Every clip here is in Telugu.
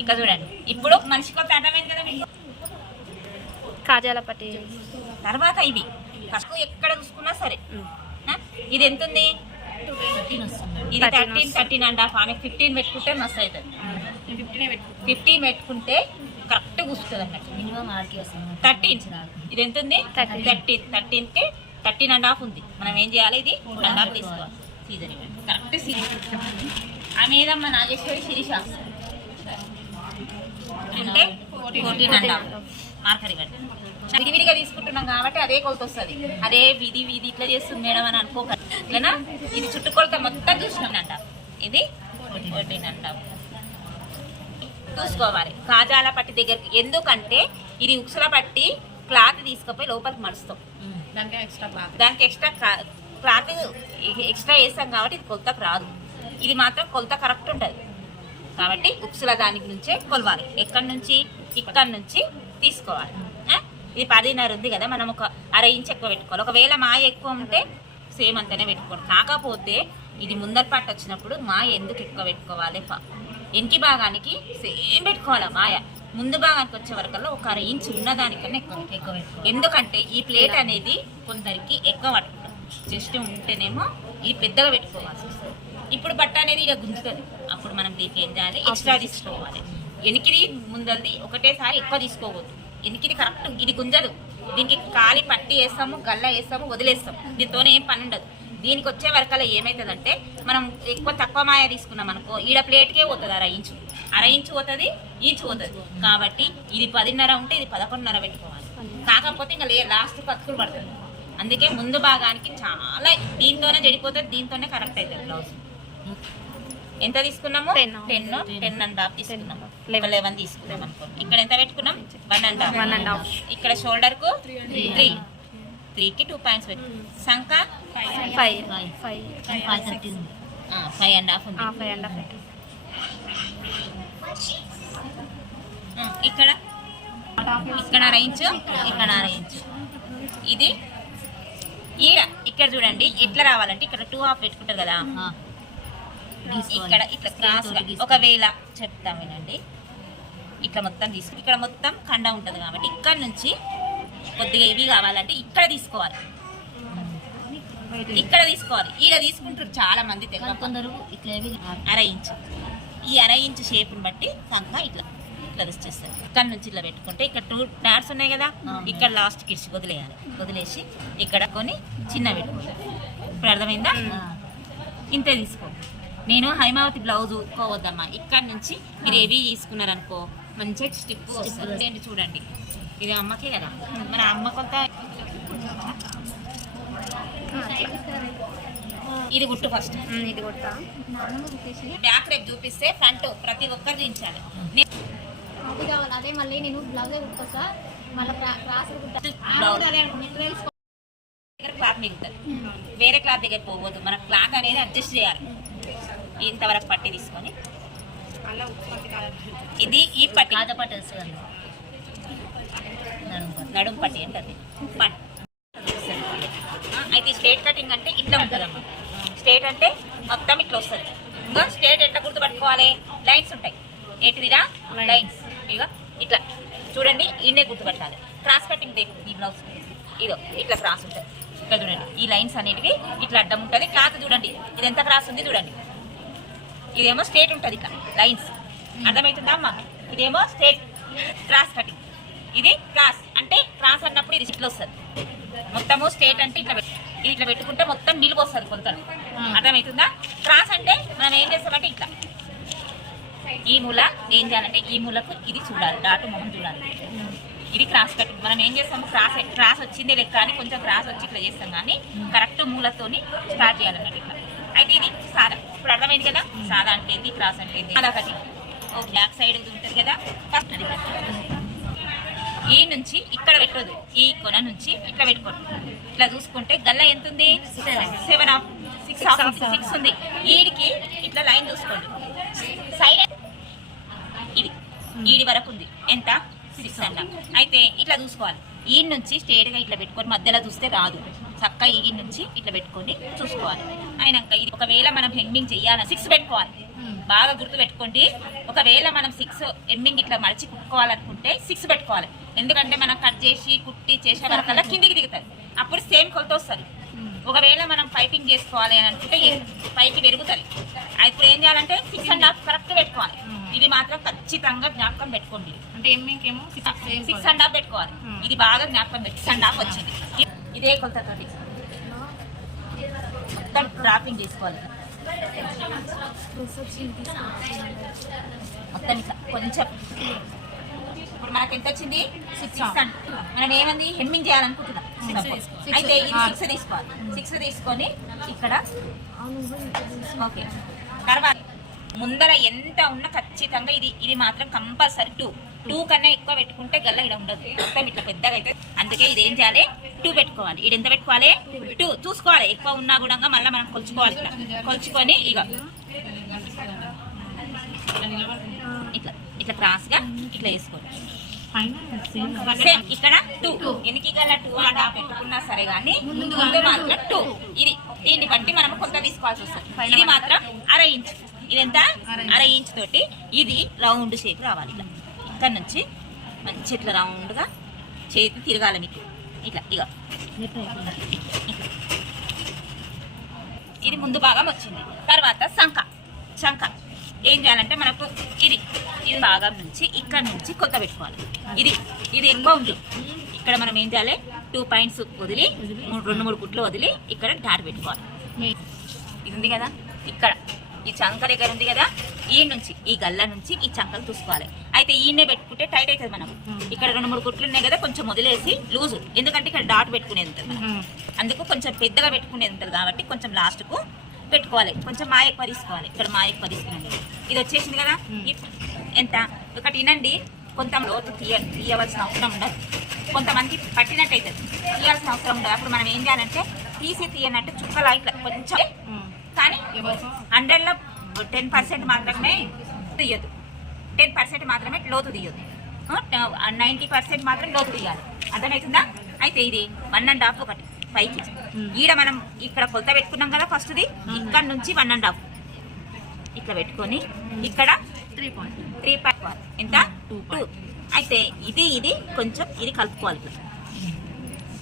ఇక్కడ చూడండి. ఇప్పుడు మనిషికి ఒక అర్థమైంది కదా మీకు. కాజాల పట్టి తర్వాత ఇవి ఫస్ట్ ఎక్కడ చూసుకున్నా సరే ఇది ఎంత ఉంది, ఇది 13.5 ఆమె 15 పెట్టుకుంటే మస్తు అవుతుంది. 15 పెట్టుకుంటే కరెక్ట్ కూర్చుంటుంది అన్నట్టు. 13 ఇది ఎంత ఉంది, 13కి 13.5 ఉంది. మనం ఏం చేయాలి, ఇది 1.5 తీసుకోవాలి. సీజన్ ఇవ్వండి కరెక్ట్ సీజన్. ఆమె ఏదమ్మా నాగేశ్వరి శిరీష అంటే 14.5 మార్కర్ ఇవ్వండి. విడివిడిగా తీసుకుంటున్నాం కాబట్టి అదే కొలత వస్తుంది. అదే విధి ఇట్లా చేస్తుంది మేడం అని అనుకోకండి. ఇట్లా ఇది చుట్టుకొలత మొత్తం చూసినానంట. ఇది 14.5 చూసుకోవాలి కాజాల పట్టి దగ్గరికి. ఎందుకంటే ఇది ఉక్సుల పట్టి క్లాత్ తీసుకుపోయి లోపలికి మడుస్తాం. దానికి ఎక్స్ట్రా క్లాత్ ఎక్స్ట్రా వేస్తాం కాబట్టి ఇది కొలతకు రాదు. ఇది మాత్రం కొలత కరెక్ట్ ఉంటుంది కాబట్టి ఉక్సుల దానికి నుంచే కొలవాలి. ఎక్కడి నుంచి, ఇక్కడ నుంచి తీసుకోవాలి. ఇది 10.5 ఉంది కదా, మనం ఒక 1/2 ఇంచ్ ఎక్కువ పెట్టుకోవాలి. ఒకవేళ మాయ ఎక్కువ ఉంటే సేమ్ అంతనే పెట్టుకోవాలి. కాకపోతే ఇది ముందర పట్టు వచ్చినప్పుడు మాయ ఎందుకు ఎక్కువ పెట్టుకోవాలి, వెనక భాగానికి సేమ్ పెట్టుకోవాలి. మాయ ముందు భాగానికి వచ్చే వరకల్లా ఒక 1/2 ఇంచ్ ఉన్నదానికన్నా ఎక్కువ పెట్టుకోవాలి. ఎందుకంటే ఈ ప్లేట్ అనేది కొందరికి ఎక్కువ పట్టుకుంటాం. జస్ట్ ఉంటేనేమో ఇది పెద్దగా పెట్టుకోవాల్సి వస్తుంది. ఇప్పుడు బట్ట అనేది ఇక గుంజుతుంది. అప్పుడు మనం దీనికి ఏం చేయాలి, ఎక్స్ట్రా తీసుకోవాలి. వెనికిది ముందరిది ఒకటేసారి ఎక్కువ తీసుకోవద్దు. వెనికిది కరెక్ట్ ఇది గుంజదు. దీనికి కాలి పట్టి వేస్తాము, గల్ల వేస్తాము, వదిలేస్తాము. దీంతోనే ఏం పని ఉండదు. దీనికి వచ్చే వరకల్లా ఏమవుతుందంటే మనం ఎక్కువ తక్కువ మాయ తీసుకున్నాం అనుకో, ఈడ ప్లేట్కే పోతుంది 1/2 ఇంచు. 1/2 ఇంచు పోతుంది, ఇంచు పోతుంది. కాబట్టి ఇది 10.5 ఉంటే ఇది 11.5 పెట్టుకోవాలి. కాకపోతే ఇంకా లాస్ట్ కత్తులు పడుతుంది. అందుకే ముందు భాగానికి చాలా దీంతోనే చెడిపోతుంది, దీంతోనే కరెక్ట్ అవుతుంది బ్లౌజ్. ఎంత తీసుకున్నాము, 10.5 తీసుకున్నాము. 11 తీసుకున్నాం అనుకో. ఇక్కడ ఎంత పెట్టుకున్నాం, 1.5. ఇక్కడ షోల్డర్ కు 3కి 2 పాయింట్స్ పెట్టు. సంక 5.5 ఉంది. ఇక్కడ 1/2 ఇంచు, ఇక్కడ 1/2 ఇంచు. ఇది ఇక్కడ చూడండి ఎట్లా రావాలంటే ఇక్కడ 2.5 పెట్టుకుంటారు కదా, ఇక్కడ ఇట్లా క్రాస్. ఒకవేళ చెప్తాం వినండి, ఇట్లా మొత్తం తీసుకు, ఇక్కడ మొత్తం కండ ఉంటుంది కాబట్టి ఇక్కడ నుంచి కొద్దిగా ఇవి కావాలంటే ఇక్కడ తీసుకోవాలి. ఇక్కడ తీసుకోవాలి. ఈడ తీసుకుంటారు చాలా మంది కొందరు. ఇట్లా 1/2 ఇంచు. ఈ 1/2 ఇంచు షేప్ని బట్టి సంక ఇట్లా వచ్చేస్తారు. ఇక్కడ నుంచి ఇట్లా పెట్టుకుంటే ఇక్కడ 2 డాట్స్ ఉన్నాయి కదా, ఇక్కడ లాస్ట్ కిడ్స్ వదిలేయాలి. వదిలేసి ఇక్కడ కొని చిన్న పెట్టుకుంటారు. ఇప్పుడు అర్థమైందా? ఇంతే తీసుకో. నేను హైమావతి బ్లౌజ్ పోవద్దమ్మా. ఇక్కడ నుంచి మీరు ఏవి తీసుకున్నారనుకో మంచిగా స్టిప్ వస్తుంది. చూడండి ఇది అమ్మకే కదా, మన అమ్మ కొంత ఇది గుట్టు. ఫస్ట్ ఇది గుట్ట. బ్యాక్ రేపు చూపిస్తే ఫ్రంట్ ప్రతి ఒక్కరు చూపించాలి. అది కావాలి. అదే మళ్ళీ నేను బ్లౌజ్ కుట్టుకోసా, మళ్ళీ క్లాత్ మిగులుతుంది. వేరే క్లాత్ దగ్గర పోవద్దు. మన క్లాత్ అనేది అడ్జస్ట్ చేయాలి. ఇంతవరకు పట్టి తీసుకొని ఇది ఈ పట్టి నడుము పట్టి ఏంటది. అయితే స్ట్రేట్ కటింగ్ అంటే ఇట్లా ఉంటుందమ్మా. స్ట్రేట్ అంటే మొత్తం ఇట్లా వస్తుంది. ఇంకా స్ట్రేట్ ఎట్లా గుర్తుపట్టుకోవాలి, లైన్స్ ఉంటాయి. ఏంటిదిరా లైన్స్. ఇక ఇట్లా చూడండి, ఈయనే గుర్తుపట్టాలి. క్రాస్ కటింగ్ ఈ బ్లౌజ్ ఇదో ఇట్లా క్రాస్ ఉంటుంది. ఇక్కడ చూడండి ఈ లైన్స్ అనేటివి ఇట్లా అడ్డం ఉంటుంది. క్లాత్ చూడండి ఇది ఎంత క్రాస్ ఉంది చూడండి. ఇదేమో స్ట్రేట్ ఉంటుంది ఇక్కడ లైన్స్. అర్థమవుతుందా అమ్మా? ఇదేమో స్ట్రేట్ క్రాస్ కటింగ్. ఇది క్రాస్ అంటే క్రాస్ అన్నప్పుడు ఇది ఇట్లా వస్తుంది. మొత్తము స్ట్రేట్ అంటే ఇట్లా ఇది ఇట్లా పెట్టుకుంటే మొత్తం నిలుపు వస్తుంది కొంతలో. అర్థమవుతుందా? క్రాస్ అంటే మనం ఏం చేస్తామంటే ఇట్లా ఈ మూల ఏం చేయాలంటే ఈ మూలకు ఇది చూడాలి, డాటు మొహం చూడాలి. ఇది క్రాస్ కటింగ్. మనం ఏం చేస్తాము, క్రాస్ వచ్చిందే లెక్క అని కొంచెం క్రాస్ వచ్చి ఇట్లా చేస్తాం. కానీ కరెక్ట్ మూలతోని స్టార్ట్ చేయాలన్నట్టు ఇట్లా. అయితే ఇది సాదా. ఇప్పుడు అర్థమైంది కదా, సాదా అంటే ఏంటి, క్రాస్ అంటే ఏంటి. సాదా కటింగ్ బ్యాక్ సైడ్ ఉంటుంది కదా, ఫస్ట్ అది ఈ నుంచి ఇక్కడ పెట్టదు, ఈ కొన నుంచి ఇట్లా పెట్టుకోండి. ఇట్లా చూసుకుంటే గల్ల ఎంత ఉంది, 6 ఉంది. ఈడికి ఇట్లా లైన్ చూసుకోండి. సైడ్ ఇది ఈడి వరకు ఉంది ఎంత, 6 అన్న. అయితే ఇట్లా చూసుకోవాలి. ఈ నుంచి స్ట్రేట్గా ఇట్లా పెట్టుకొని మధ్యలో చూస్తే రాదు. చక్కగా ఈ నుంచి ఇట్లా పెట్టుకొని చూసుకోవాలి. అయినాక ఇది ఒకవేళ మనం హెమ్మింగ్ చెయ్యాలని 6 పెట్టుకోవాలి. బాగా గుర్తు పెట్టుకోండి. ఒకవేళ మనం 6 హెమ్మింగ్ ఇట్లా మడిచి కుట్టుకోవాలనుకుంటే 6 పెట్టుకోవాలి. ఎందుకంటే మనం కట్ చేసి కుట్టి చేసే వరకల్లా కిందికి దిగుతుంది. అప్పుడు సేమ్ కొలత వస్తుంది. ఒకవేళ మనం పైపింగ్ చేసుకోవాలి అని అనుకుంటే పైకి పెరుగుతుంది. ఇప్పుడు ఏం చేయాలంటే 6.5 కరెక్ట్ పెట్టుకోవాలి. ఇది మాత్రం ఖచ్చితంగా జ్ఞాపకం పెట్టుకోండి. అంటే ఎమ్మింగ్ ఏమో 6.5 పెట్టుకోవాలి. ఇది బాగా జ్ఞాపకం పెట్టి 6.5 వచ్చింది. ఇదే కొలతతోటి మొత్తం డ్రాపింగ్ చేసుకోవాలి. మొత్తం ఇట్లా కొంచెం. ఇప్పుడు మనకి ఎంత వచ్చింది? 6 మనం ఏమంది హెమ్మింగ్ చేయాలనుకుంటున్నాం. అయితే ఇది 6 తీసుకోవాలి. 6 తీసుకొని ఇక్కడ ఓకే. తర్వాత ముందర ఎంత ఉన్నా ఖచ్చితంగా ఇది మాత్రం కంపల్సరీ 2 కన్నా ఎక్కువ పెట్టుకుంటే గల్ల ఇక్కడ ఉండదు. మొత్తం ఇట్లా పెద్దగా అయితే అందుకే ఇది ఏం చేయాలి? 2 పెట్టుకోవాలి. ఇది ఎంత పెట్టుకోవాలి? 2 చూసుకోవాలి. ఎక్కువ ఉన్నా కూడా మళ్ళీ మనం కొలుచుకోవాలి. ఇట్లా కొలుచుకొని ఇక ఇట్లా ఇట్లా క్రాస్ గా ఇట్లా వేసుకోవాలి. సేమ్ ఇక్కడ 2 ఎనికి గల 2.5 పెట్టుకున్నా సరే కానీ ముందు మాత్రం 2. ఇది దీన్ని బట్టి మనం కొంత తీసుకోవాల్సి వస్తుంది. ఇది మాత్రం 1/2 ఇంచ్. ఇది ఎంత? 1/2 ఇంచ్ తోటి ఇది రౌండ్ షేప్ రావాలి. ఇట్లా ఇక్కడ నుంచి మంచి ఇట్లా రౌండ్గా చేతి తిరగాలి మీకు. ఇట్లా ఇక ఇది ముందు భాగం వచ్చింది. తర్వాత శంఖ ఏం చేయాలంటే మనకు ఇది భాగం నుంచి ఇక్కడ నుంచి కొత్త పెట్టుకోవాలి. ఇది ఎక్కువ ఉంది. ఇక్కడ మనం ఏం చేయాలి? 2 పాయింట్స్ వదిలి 2-3 కుట్లు వదిలి ఇక్కడ డాట్ పెట్టుకోవాలి. ఇది ఉంది కదా, ఇక్కడ ఈ చంక దగ్గర ఉంది కదా, ఈ గల్ల నుంచి ఈ చంకలు చూసుకోవాలి. అయితే ఈయనే పెట్టుకుంటే టైట్ అవుతుంది. మనం ఇక్కడ 2-3 కుట్లు ఉన్నాయి కదా, కొంచెం వదిలేసి లూజు. ఎందుకంటే ఇక్కడ డాట్ పెట్టుకునేది ఉంటుంది. అందుకు కొంచెం పెద్దగా పెట్టుకునేది ఉంటుంది కాబట్టి కొంచెం లాస్ట్కు పెట్టుకోవాలి. కొంచెం మా ఎక్కువ తీసుకోవాలి. ఇక్కడ మా ఎక్కువ తీసుకునండి. ఇది వచ్చేసింది కదా, ఎంత ఒకటి వినండి. కొంత లోతు తీయవలసిన అవసరం ఉండదు. కొంతమంది పట్టినట్టు అవుతుంది, తీయాల్సిన అవసరం ఉండదు. అప్పుడు మనం ఏం చేయాలంటే తీయనట్టు చుక్కలా ఇట్లా కొంచెం, కానీ 100లో 10% మాత్రమే తీయదు. 10% మాత్రమే లోతు తీయదు. 90% మాత్రం లోతు తీయాలి. అర్థమవుతుందా? అయితే ఇది 1.5 ఒకటి పైకి. మనం ఇక్కడ కొలత పెట్టుకున్నాం కదా, ఫస్ట్ది ఇక్కడ నుంచి 1.5 ఇట్లా పెట్టుకొని ఇక్కడ 3.5 ఎంత? 2. అయితే ఇది కొంచెం ఇది కలుపుకోవాలి.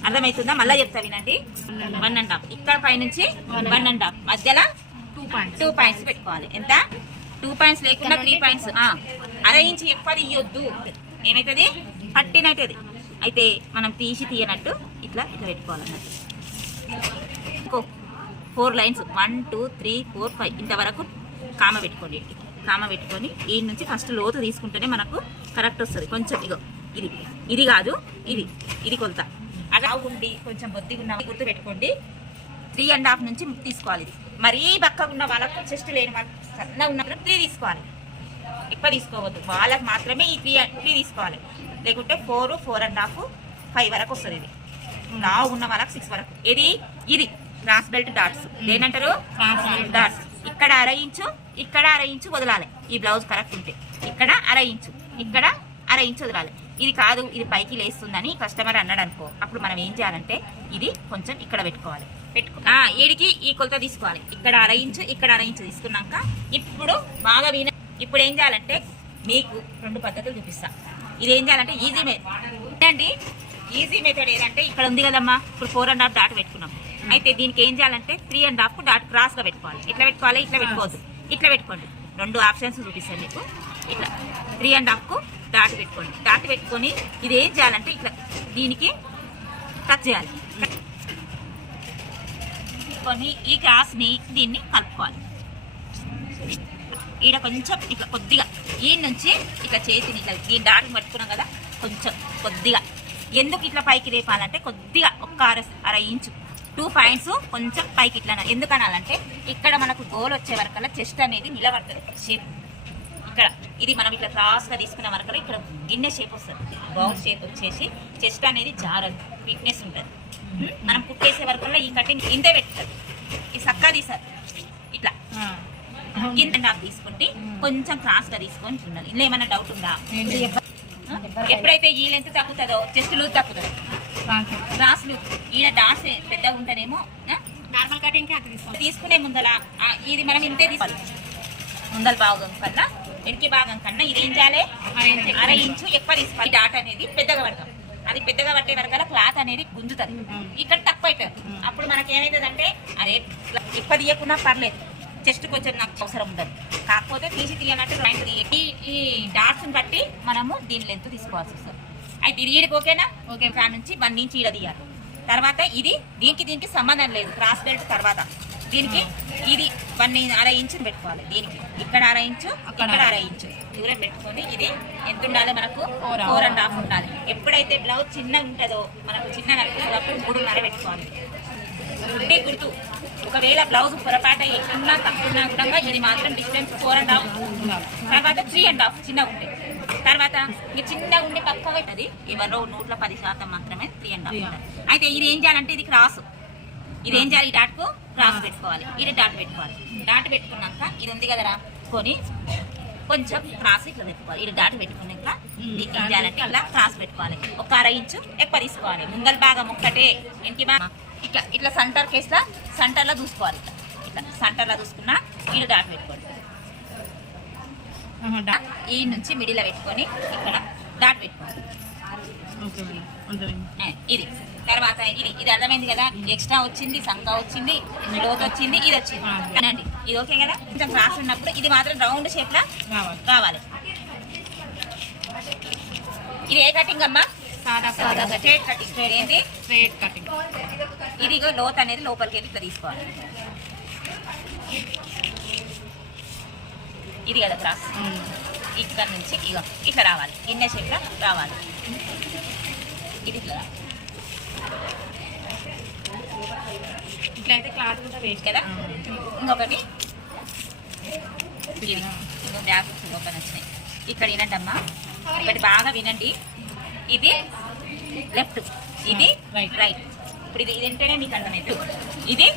అర్థమవుతుందా? మళ్ళీ చెప్తా వినండి. 1.5 ఇక్కడ పైనుంచి 1.5 మధ్యలో 2 పాయింట్స్ పెట్టుకోవాలి. ఎంత? 2 పాయింట్స్ లేకుండా 3 పాయింట్స్. 1/2 ఇంచ్ ఎక్కువ తీయొద్దు. ఏమవుతుంది? పట్టినట్టేది. అయితే మనం తీయనట్టు ఇట్లా పెట్టుకోవాలన్నట్టు. 4 లైన్స్ 1 2 3 4 5 ఇంతవరకు కామ పెట్టుకోండి. కామ పెట్టుకొని ఈ నుంచి ఫస్ట్ లోతు తీసుకుంటేనే మనకు కరెక్ట్ వస్తుంది. కొంచెం ఇది కాదు, ఇది కొలత. అలా ఉండి కొంచెం బొద్దిగా ఉన్న గుర్తు పెట్టుకోండి. 3.5 నుంచి తీసుకోవాలి. ఇది మరీ బక్కగా ఉన్న వాళ్ళకు, చెస్ట్ లేని వాళ్ళకి, సన్న ఉన్న 3 తీసుకోవాలి. ఎక్కువ తీసుకోవద్దు. వాళ్ళకి మాత్రమే ఈ 3 తీసుకోవాలి. లేకుంటే 4, 4.5, 5 వరకు వస్తుంది. ఇది లావు ఉన్న వాళ్ళకి 6 వరకు. ఇది క్రాస్ బెల్ట్ డాట్స్. దేనంటారు? డాట్స్. ఇక్కడ 1/2 ఇంచు, ఇక్కడ 1/2 ఇంచు వదలాలి. ఈ బ్లౌజ్ కరెక్ట్ ఉంటే ఇక్కడ 1/2 ఇంచు, ఇక్కడ 1/2 ఇంచు వదలాలి. ఇది కాదు, ఇది పైకి లేస్తుందని కస్టమర్ అన్నాడు అనుకో, అప్పుడు మనం ఏం చేయాలంటే ఇది కొంచెం ఇక్కడ పెట్టుకోవాలి. ఏడికి ఈ కొలత తీసుకోవాలి. ఇక్కడ 1/2 ఇంచు, ఇక్కడ 1/2 ఇంచు తీసుకున్నాక ఇప్పుడు బాగా ఇప్పుడు ఏం చేయాలంటే మీకు 2 పద్ధతులు చూపిస్తా. ఇది ఏం చేయాలంటే ఈజీ మెథడ్ ఏదంటే ఇక్కడ ఉంది కదమ్మా, ఇప్పుడు 4.5 డాట్ పెట్టుకున్నాం. అయితే దీనికి ఏం చేయాలంటే 3.5 డాట్ క్రాస్గా పెట్టుకోవాలి. ఎట్లా పెట్టుకోవాలి? ఇట్లా పెట్టుకోవద్దు, ఇట్లా పెట్టుకోండి. 2 ఆప్షన్స్ చూపిస్తాను మీకు. ఇట్లా 3.5 డాట్ పెట్టుకోండి. డాట్ పెట్టుకొని ఇది ఏం చేయాలంటే ఇట్లా దీనికి టచ్ చేయాలి. కొని ఈ క్రాస్ని దీన్ని కలుపుకోవాలి. ఈడ కొంచెం ఇట్లా కొద్దిగా ఈ నుంచి ఇట్లా చేతిని ఇట్లా ఈ డాట్ పట్టుకున్నాం కదా, కొంచెం కొద్దిగా. ఎందుకు ఇట్లా పైకి రేపాలంటే కొద్దిగా 1/2 ఇంచు 2 పాయింట్స్ కొంచెం పైకి ఇట్లా. ఎందుకు అనాలంటే ఇక్కడ మనకు గోల్ వచ్చే వరకల్లా చెస్ట్ అనేది నిలబడుతుంది. షేప్ ఇక్కడ ఇది మనం ఇట్లా క్రాస్గా తీసుకున్న వరకల్లా ఇక్కడ గిన్నె షేప్ వస్తుంది. బౌల్ షేప్ వచ్చేసి చెస్ట్ అనేది జారదు, ఫిట్నెస్ ఉంటుంది. మనం కుట్టేసే వరకల్లా ఈ కటింగ్ ఇంతే పెట్టుతుంది. ఈ చక్కా తీసారు ఇట్లా కింద తీసుకుంటే కొంచెం క్రాస్గా తీసుకొని ఉండాలి. ఇందులో ఏమైనా డౌట్ ఉందా? ఎప్పుడైతే ఈ లెంత్ తగ్గుతుందో చెస్ట్ లూజ్ తగ్గుతుంది. క్రాస్లు ఈడ డాట్స్ పెద్దగా ఉంటేనేమో నార్మల్ కటింగ్ కి అది తీసుకోవాలి. తీసుకునే ముందల ఇది మనం ఇంతే తీసుకోవాలి. ముందల భాగం కన్నా వెనక భాగం కన్నా ఇది ఏం చేయాలి, అర ఇంచు ఎక్కువ తీసుకోవాలి. ఈ డాట్ అనేది పెద్దగా పడతాం, అది పెద్దగా పట్టే వరకు క్లాత్ అనేది గుంజుతుంది, ఇక్కడ తక్కువ అవుతుంది. అప్పుడు మనకి ఏమవుతుంది అంటే అరే ఎక్కువ తీయకున్నా పర్లేదు, చెస్ట్ కొంచెం నాకు అవసరం ఉండదు, కాకపోతే తీసి తీయనట్టు రైట్ ఈ డాట్స్ని బట్టి మనము దీని లెంత్ తీసుకోవాల్సి వస్తుంది. అయితే ఇది ఈడికి ఓకేనా, ఓకే. దాని నుంచి 1 ఇంచ్ ఈడ తీయాలి. తర్వాత ఇది దీనికి సంబంధం లేదు, క్రాస్ బెల్ట్ తర్వాత దీనికి ఇది 1 ఇంచు పెట్టుకోవాలి. దీనికి ఇక్కడ 1/2 ఇంచు, ఇక్కడ 1/2 ఇంచు దూరం పెట్టుకొని ఇది ఎంత ఉండాలి మనకు 4.5 ఉండాలి. ఎప్పుడైతే బ్లౌజ్ చిన్నగా ఉంటుందో మనకు చిన్నగా అనిపిస్తున్నప్పుడు 3.5 పెట్టుకోవాలి. గుడ్డే గుర్తు, ఒకవేళ బ్లౌజ్ పొరపాటు ఎక్కున్నా తక్కువన్నా కూడా ఇది మాత్రం డిస్టెన్స్ 4.5. తర్వాత 3.5 చిన్నగా ఉంటాయి. తర్వాత మీరు చిన్నగా ఉండే పక్క అవుతుంది, ఎవరో 110% మాత్రమే 3.5 ఉంటుంది. అయితే ఇది ఏం చేయాలంటే ఇది క్రాస్, ఇది ఏం చేయాలి, ఈ డాట్కు క్రాస్ పెట్టుకోవాలి, ఇది డాట్ పెట్టుకోవాలి. డాట్ పెట్టుకున్నాక ఇది ఉంది కదరా కొని కొంచెం క్రాస్ ఇట్లా పెట్టుకోవాలి. ఇది డాట్ పెట్టుకున్నాక ఏం చేయాలంటే ఇట్లా క్రాస్ పెట్టుకోవాలి. ఒక 1/2 ఇంచు ఎక్కువ తీసుకోవాలి. ముందల భాగం ఒక్కటే, వెనక భాగం ఇట్లా ఇట్లా సెంటర్ కేసులో సెంటర్లో చూసుకోవాలి. ఇట్లా సెంటర్లో చూసుకున్నా ఇది డాట్ పెట్టుకోవాలి. ఈ నుంచి మిడిల్లో పెట్టుకొని ఇక్కడ డాట్ పెట్టుకోవాలి. ఇది తర్వాత ఇది అర్థమైంది కదా, ఎక్స్ట్రా వచ్చింది, సంఖ వచ్చింది, లోతు వచ్చింది, ఇది వచ్చింది అనండి. ఇది ఓకే కదా. కొంచెం క్రాస్ ఉన్నప్పుడు ఇది మాత్రం రౌండ్ షేప్ లా కావాలి. ఇది ఏ కటింగ్ అమ్మా, స్ట్రైట్ కటింగ్. ఏంటి స్ట్రైట్ కటింగ్. ఇది లోత్ అనేది లోపలికి ఇట్లా తీసుకోవాలి. ఇది కదా క్రాస్, ఇక్కడ నుంచి ఇక ఇట్లా రావాలి, గిన్నె షేప్ లా రావాలి. ఇది ఇట్లా ఇట్లయితే క్లాత్ కూడా వేస్ట్ కదా. ఇంకొకటి ఇది బ్యాగ్ ఓపెన్ వచ్చినాయి. ఇక్కడ వినండి అమ్మా, ఒకటి బాగా వినండి. ఇది లెఫ్ట్, ఇది రైట్. ఇప్పుడు ఇది ఏంటనే మీకు అర్థమైంది, ఇది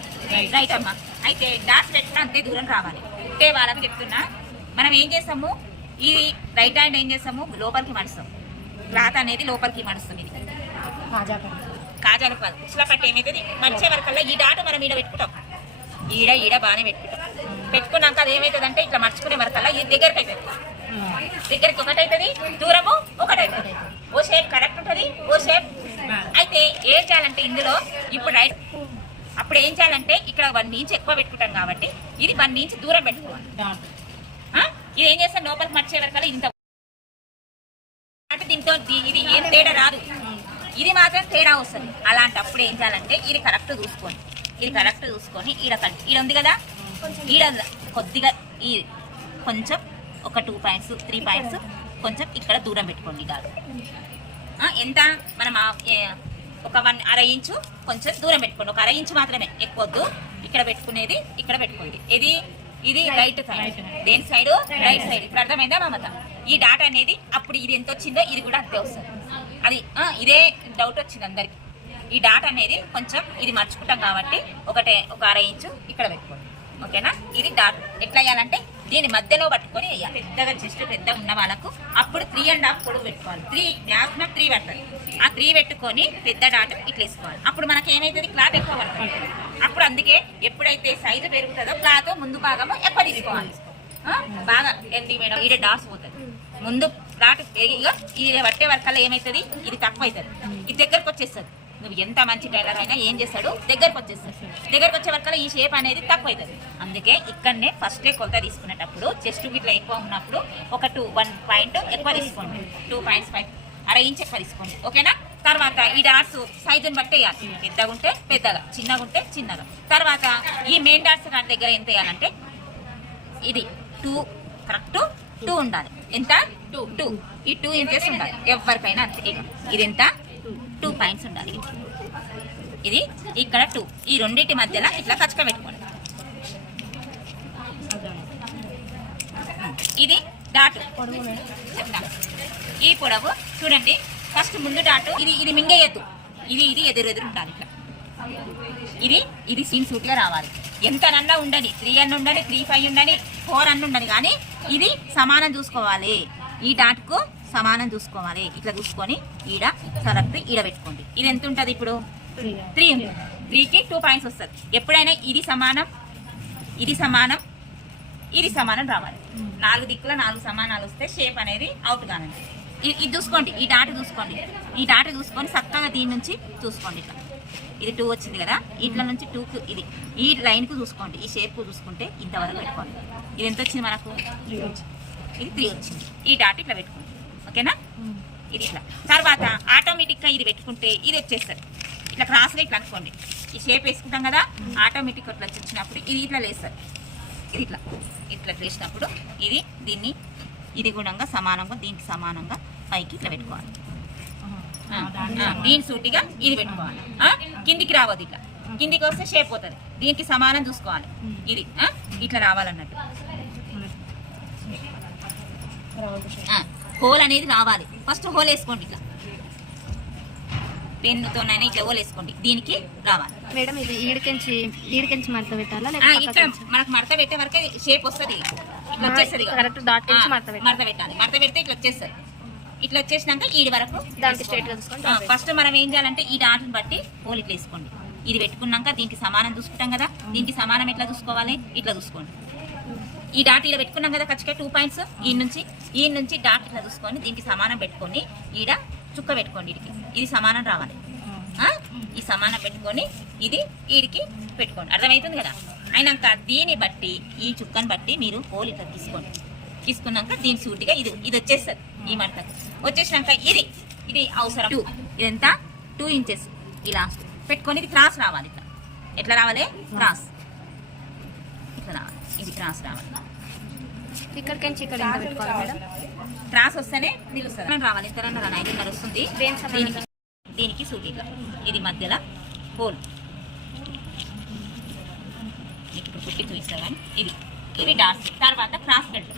రైట్ అమ్మా. అయితే డాట్స్ పెట్టినా అంతే దూరం రావాలి. అంటే వాళ్ళకి చెప్తున్నా, మనం ఏం చేస్తాము, ఇది రైట్ హ్యాండ్ ఏం చేస్తాము, లోపలికి మడుస్తాం, క్లాత్ అనేది లోపలికి మడుస్తాం. ఇది కాజాల ఉసుల పట్టి ఏమవుతుంది, మడిచే వరకల్లా ఈ డాట్ మనం ఈడ పెట్టుకుంటాం, ఈడ బాగానే పెట్టుకుంటాం. పెట్టుకున్నాక అది ఏమవుతుంది అంటే ఇట్లా మర్చుకునే వరకల్లా ఇది దగ్గరికి అవుతుంది, దగ్గరికి ఒకటవుతుంది, దూరము ఒకటవుతుంది. ఓ షేప్ కరెక్ట్ ఉంటుంది, ఓ షేప్. అయితే ఏం చేయాలంటే ఇందులో ఇప్పుడు రైట్, అప్పుడు ఏం చేయాలంటే ఇక్కడ 1 ఇంచ్ ఎక్కువ పెట్టుకుంటాం కాబట్టి ఇది 1 ఇంచ్ దూరం పెట్టుకోవాలి. ఇది ఏం చేస్తాం, లోపలికి మర్చే వరకల్లా ఇంత అంటే దీంతో ఇది ఏం తేడా రాదు, ఇది మాత్రం తేడా వస్తుంది. అలాంటప్పుడు ఏం చేయాలంటే ఇది కరెక్ట్ చూసుకోండి, ఇది కరెక్ట్ చూసుకొని ఈడ ఈడ ఉంది కదా, ఈడ కొద్దిగా ఈ కొంచెం ఒక 2 పాయింట్స్ 3 పాయింట్స్ కొంచెం ఇక్కడ దూరం పెట్టుకోండి. కాదు ఎంత మనం ఒక 1/2 ఇంచు కొంచెం దూరం పెట్టుకోండి, ఒక 1/2 ఇంచు మాత్రమే, ఎక్కువద్దు. ఇక్కడ పెట్టుకునేది ఇక్కడ పెట్టుకోండి. ఇది రైట్ సైడ్, దేని సైడ్, రైట్ సైడ్. ఇప్పుడు అర్థమైందా మమత? ఈ డాట్ అనేది అప్పుడు ఇది ఎంత వచ్చిందో ఇది కూడా అంతే వస్తుంది. అది ఇదే డౌట్ వచ్చింది అందరికి. ఈ డాట్ అనేది కొంచెం ఇది మర్చుకుంటాం కాబట్టి ఒక 1/2 ఇంచు ఇక్కడ పెట్టుకోండి, ఓకేనా. ఇది డాట్ ఎట్లా వేయాలంటే దీని మధ్యలో పట్టుకొని వేయాలి. పెద్దగా జస్ట్ పెద్దగా ఉన్న వాళ్ళకు అప్పుడు 3.5 పొడుగు పెట్టుకోవాలి. 3 మ్యాక్సిమం 3 పెడతారు. ఆ 3 పెట్టుకొని పెద్ద డాట్ ఇట్లా వేసుకోవాలి. అప్పుడు మనకి ఏమైతుంది, క్లాత్ ఎక్కువ పడుతుంది. అప్పుడు అందుకే ఎప్పుడైతే సైజు పెరుగుతుందో క్లాత్ ముందు భాగము ఎక్కువ తీసుకోవాలి. బాగా ఎండి మేడం ఈడ డాట్స్ పోతుంది, ముందు క్లాత్ ఇక ఇది పట్టే వరకల్లా ఏమవుతుంది, ఇది తక్కువ అవుతుంది, ఇది దగ్గరకు వచ్చేస్తుంది. నువ్వు ఎంత మంచి టైలర్ అయినా ఏం చేస్తాడు, దగ్గరకు వచ్చేస్తాడు. దగ్గరకు వచ్చే వరకల్లా ఈ షేప్ అనేది తక్కువ అవుతుంది. అందుకే ఇక్కడనే ఫస్టే కొలత తీసుకునేటప్పుడు చెస్ట్ ఇట్లా ఎక్కువ ఉన్నప్పుడు ఒక 1 పాయింట్ ఎక్కువ తీసుకోండి, 2 పాయింట్స్ 1/2 ఇంచ్ ఎక్కువ తీసుకోండి, ఓకేనా. తర్వాత ఈ డాట్స్ సైజుని బట్టి వేయాలి, పెద్దగా ఉంటే పెద్దగా, చిన్నగా ఉంటే చిన్నగా. తర్వాత ఈ మెయిన్ డాట్స్ దాని దగ్గర ఎంత వేయాలంటే ఇది 2 కరెక్ట్ 2 ఉండాలి. ఎంత 2 ఈ 2 ఇంచెస్ ఉండాలి ఎవరికైనా అంతే. ఇది ఎంత 2 పాయింట్స్ ఉండాలి. ఇది ఇక్కడ 2, ఈ రెండింటి మధ్యలో ఇట్లా కచ్చక పెట్టుకోండి. ఇది డాట్ చెప్తా, ఈ పొడవు చూడండి. ఫస్ట్ ముందు డాట్ ఇది మింగేయద్దు, ఇది ఎదురు ఉండాలి. ఇట్లా ఇది సీన్ సూట్గా రావాలి. ఎంతనన్నా ఉండని, 3 అన్న ఉండని, 3.5 ఉండని, 4 అన్న ఉండని, కానీ ఇది సమానం చూసుకోవాలి. ఈ డాట్కు సమానం చూసుకోవాలి. ఇట్లా చూసుకొని ఈడ కరెక్ట్ ఈడ పెట్టుకోండి. ఇది ఎంత ఉంటుంది ఇప్పుడు 3 ఉంది. 3కి 2 పాయింట్స్ వస్తుంది. ఎప్పుడైనా ఇది సమానం ఇది సమానం ఇది సమానం రావాలి. 4 దిక్కుల 4 సమానాలు వస్తే షేప్ అనేది అవుట్ కానండి. ఇది చూసుకోండి, ఈ డాట్ చూసుకోండి. ఈ డాట్ చూసుకొని చక్కగా దీని నుంచి చూసుకోండి. ఇట్లా ఇది 2 వచ్చింది కదా, ఇట్లా నుంచి 2కు ఇది ఈ లైన్కు చూసుకోండి. ఈ షేప్కు చూసుకుంటే ఇంతవరకు పెట్టుకోండి. ఇది ఎంత వచ్చింది మనకు? ఇది 3 వచ్చింది. ఈ డాట్ ఇట్లా పెట్టుకోండి. ఓకేనా? ఇది ఇట్లా తర్వాత ఆటోమేటిక్గా ఇది పెట్టుకుంటే ఇది వచ్చేస్తుంది. ఇట్లా క్రాస్గా ఇట్లా అనుకోండి. ఈ షేప్ వేసుకుంటాం కదా, ఆటోమేటిక్గా ఇట్లా వచ్చినప్పుడు ఇది ఇట్లా లేస్తుంది. ఇది ఇట్లా ఇట్లా వేసినప్పుడు ఇది దీన్ని ఇది గుణంగా సమానంగా దీనికి సమానంగా పైకి ఇట్లా పెట్టుకోవాలి. దీని సూటిగా ఇది పెట్టుకోవాలి. కిందికి రావద్దు. ఇట్లా కిందికి వస్తే షేప్ అవుతుంది. దీనికి సమానం చూసుకోవాలి. ఇది ఇట్లా రావాలన్నట్టు హోల్ అనేది రావాలి. ఫస్ట్ హోల్ వేసుకోండి. ఇట్లా పెన్నుతోనైనా ఇట్లా హోల్ వేసుకోండి. దీనికి రావాలి. మేడం ఇది ఈడికెంచి మడత పెట్టాలా? ఇక్కడ మనకు మడత పెట్టే వరకే షేప్ వస్తుంది. ఇట్లా వచ్చేస్తుంది. కరెక్ట్ డాట్ నుంచి మడత పెట్టాలి. మడత పెడితే ఇట్లా వచ్చేస్తుంది. ఇట్లా వచ్చేసినాక ఈడి వరకు దానికి స్ట్రైట్ గా చూసుకోండి. ఫస్ట్ మనం ఏం చేయాలంటే ఈ డాట్ని బట్టి హోల్ ఇట్లా వేసుకోండి. ఇది పెట్టుకున్నాక దీనికి సమానం చూసుకుంటాం కదా, దీనికి సమానం ఎట్లా చూసుకోవాలి? ఇట్లా చూసుకోండి. ఈ డాట్ ఇలా పెట్టుకున్నాం కదా, ఖచ్చితంగా 2 పాయింట్స్ ఈ నుంచి డాట్ ఇట్లా చూసుకొని దీనికి సమానం పెట్టుకొని ఈడ చుక్క పెట్టుకోండి. ఇది సమానం రావాలి. ఈ సమానం పెట్టుకొని ఇది ఈడికి పెట్టుకోండి. అర్థమవుతుంది కదా? అయినాక దీన్ని బట్టి ఈ చుక్కని బట్టి మీరు హోల్ ఇట్లా తీసుకోండి. తీసుకున్నాక దీని సూటిగా ఇది వచ్చేస్తుంది. ఈ మడత వచ్చేసినాక ఇది అవసరం 2. ఇదంతా 2 ఇంచెస్ ఇలా పెట్టుకొని ఇది క్రాస్ రావాలి. ఇట్లా ఎట్లా రావాలి? క్రాస్ ఇట్లా రావాలి. ఇది క్రాస్ రావాలి. ఇక్కడికి ఇక్కడ ఎంత పెట్టుకోవాలి మేడం? క్రాస్ వస్తేనే నిలుస్తుంది రావాలి. ఇంతకన్నా 5.5 వస్తుంది. దీనికి సూటిగా ఇది మధ్యలో హోల్ ఇప్పుడు పుట్టి చూపిస్తా. కానీ ఇవి డాట్స్. తర్వాత క్రాస్ బెల్ట్.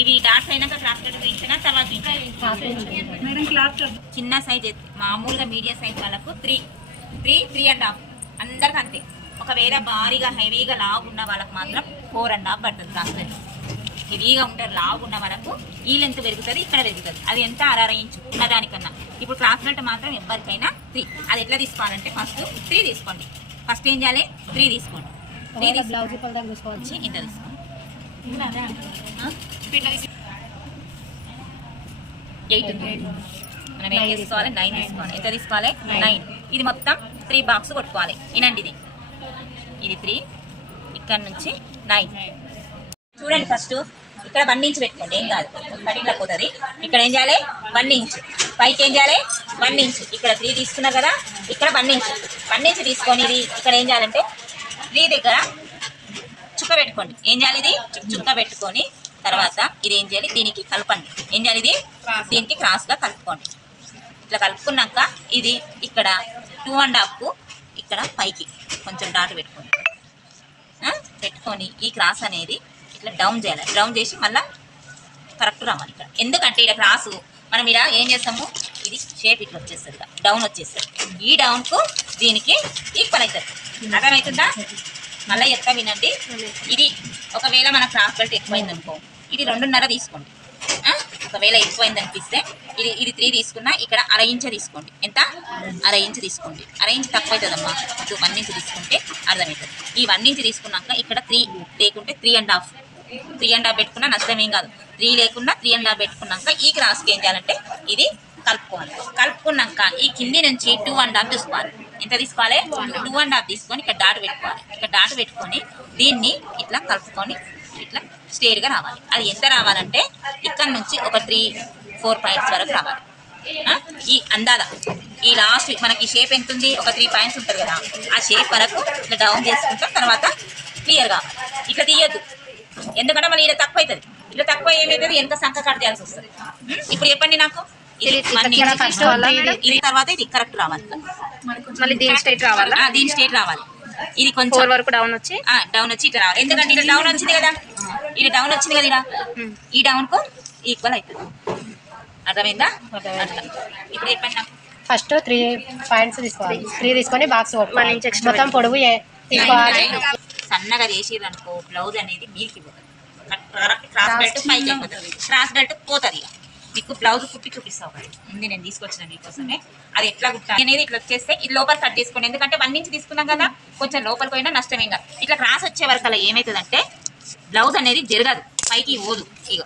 ఇవి డాట్స్ అయినాక క్రాస్ బెల్ట్ చూపించిన తర్వాత చిన్న సైజ్ మామూలుగా మీడియం సైజ్ వాళ్ళకు 3.5 అందరికి అంతే. ఒకవేళ భారీగా హెవీగా లావు ఉన్న వాళ్ళకి మాత్రం 4.5 పడుతుంది. క్రాస్ బెల్ట్ హెవీగా ఉంటారు, లావు ఉన్న వాళ్ళకు ఈ లెంత్ పెరుగుతుంది, ఇక్కడ పెరుగుతుంది. అది ఎంత 1.5 ఇంచు ఉన్నదానికన్నా. ఇప్పుడు క్రాస్ బెల్ట్ మాత్రం ఎవరికైనా 3. అది ఎట్లా తీసుకోవాలంటే ఫస్ట్ 3 తీసుకోండి. ఫస్ట్ ఏం చేయాలి? 3 తీసుకోండి. 3 తీసుకోవచ్చు. ఇంత తీసుకోండి. 8 మనం ఏం తీసుకోవాలి? 9 తీసుకోవాలి. ఎంత తీసుకోవాలి? 9. ఇది మొత్తం 3 బాక్స్ కొట్టుకోవాలి. వినండి, ఇది 3, ఇక్కడ నుంచి 9. చూడండి, ఫస్ట్ ఇక్కడ 1 ఇంచ్ పెట్టుకోండి. ఏం కాదు, కటింగ్ పోతుంది. ఇక్కడ ఏం చేయాలి? 1 ఇంచ్. పైకి ఏం చేయాలి? 1 ఇంచ్. ఇక్కడ 3 తీసుకున్నా కదా, ఇక్కడ 1 ఇంచ్. 1 ఇంచ్ తీసుకొని ఇది ఇక్కడ ఏం చేయాలంటే 3 దగ్గర చుక్క పెట్టుకోండి. ఏం చేయాలి? ఇది చుక్క పెట్టుకొని తర్వాత ఇది ఏం చేయాలి? దీనికి కలపండి. ఏం చేయాలి? ఇది దీనికి క్రాస్గా కలుపుకోండి. ఇట్లా కలుపుకున్నాక ఇది ఇక్కడ 2.5కు ఇక్కడ పైకి కొంచెం డాట్ పెట్టుకోండి. పెట్టుకొని ఈ క్రాస్ అనేది ఇట్లా డౌన్ చేయాలి. డౌన్ చేసి మళ్ళీ కరెక్ట్ రావాలి ఇక్కడ. ఎందుకంటే ఇక్కడ క్రాసు మనం ఇలా ఏం చేస్తాము? ఇది షేప్ ఇట్లా వచ్చేస్తుంది, డౌన్ వచ్చేస్తుంది. ఈ డౌన్కు దీనికి ఈక్వల్ అవుతుంది. అర్థమవుతుందా? మళ్ళీ ఎట్లా వినండి. ఇది ఒకవేళ మన క్రాస్ బెల్ట్ ఎక్కువైంది అనుకో, ఇది 2.5 తీసుకోండి. ఒకవేళ ఎక్కువైంది అనిపిస్తే ఇది 3 తీసుకున్నా ఇక్కడ 1/2 ఇంచ్ తీసుకోండి. ఎంత? 1/2 ఇంచ్ తీసుకోండి. 1/2 ఇంచ్ తక్కువ అవుతుందమ్మా. ఇప్పుడు 1 ఇంచ్ తీసుకుంటే అర్థమవుతుంది. ఈ 1 ఇంచ్ తీసుకున్నాక ఇక్కడ 3 లేకుంటే 3.5 పెట్టుకున్నా నష్టమేం కాదు. 3 లేకున్నా 3.5 పెట్టుకున్నాక ఈ క్రాస్కి ఏం చేయాలంటే ఇది కలుపుకోవాలి. కలుపుకున్నాక ఈ కింది నుంచి 2.5 తీసుకోవాలి. ఎంత తీసుకోవాలి? 2.5 తీసుకొని ఇక్కడ డాట్ పెట్టుకోవాలి. ఇక్కడ డాట్ పెట్టుకొని దీన్ని ఇట్లా కలుపుకొని ఇట్లా స్ట్రేట్గా రావాలి. అది ఎంత రావాలంటే ఇక్కడ నుంచి ఒక 3-4 పాయింట్స్ వరకు రావాలి. ఈ అందాల ఈ లాస్ట్ మనకి షేప్ ఎంత ఉంది? ఒక 3 పాయింట్స్ ఉంటుంది కదా, ఆ షేప్ వరకు ఇట్లా డౌన్ చేసుకుంటాం. తర్వాత క్లియర్ కావాలి. ఇట్లా తీయద్దు, ఎందుకంటే మళ్ళీ ఇలా తక్కువ అవుతుంది. ఇలా తక్కువ ఏమవుతుంది? ఎంత సంఖ కట్ చేయాల్సి వస్తుంది. ఇప్పుడు చెప్పండి నాకు. ఇది తర్వాత ఇది కరెక్ట్ రావాలి. మళ్ళీ దీని స్ట్రైట్ రావాలా? దీని స్ట్రైట్ రావాలి. ఇది కొంచెం వరకు డౌన్ వచ్చి ఇట్లా రావాలి. ఎందుకంటే ఇలా డౌన్ వచ్చింది కదా, ఇది డౌన్ వచ్చింది కదా, ఇలా ఈ డౌన్కు ఈక్వల్ అవుతుంది. అర్థమైందా? ఇప్పుడు చెప్పండి నాకు. ఫస్ట్ 3 పాయింట్స్ తీసుకోవాలి. 3 తీసుకొని బాక్స్ మొత్తం పొడవు తీసుకోవాలి. సన్నగా చేసిర్రు అనుకో, బ్లౌజ్ అనేది మీకి పోతుంది. క్రాస్ బెల్ట్ పైకి అయిపోతుంది. క్రాస్ బెల్ట్ పోతుంది. ఇక మీకు బ్లౌజ్ కుట్టి చూపిస్తావు ఒకటి ఉంది, నేను తీసుకొచ్చిన మీకోసమే. అది ఎట్లా కుట్టాలి అనేది ఇట్లా వచ్చేస్తే ఇది లోపల కట్ చేసుకోండి, ఎందుకంటే 1 ఇంచ్ తీసుకున్నాం కదా, కొంచెం లోపలికి పోయినా నష్టమేం కాదు. ఇట్లా క్రాస్ వచ్చే వరకు అలా ఏమవుతుందంటే బ్లౌజ్ అనేది జరగదు, పైకి పోదు. ఇక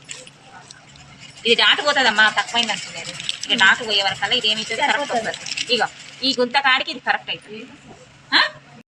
ఇది డాటు పోతుందమ్మా, తక్కువైంది అంటున్నారు. ఇక డాటు పోయే వరకల్లా ఇది ఏమవుతుంది, కరెక్ట్ వస్తుంది. ఇక ఈ గుంత కాడికి ఇది కరెక్ట్ అవుతుంది.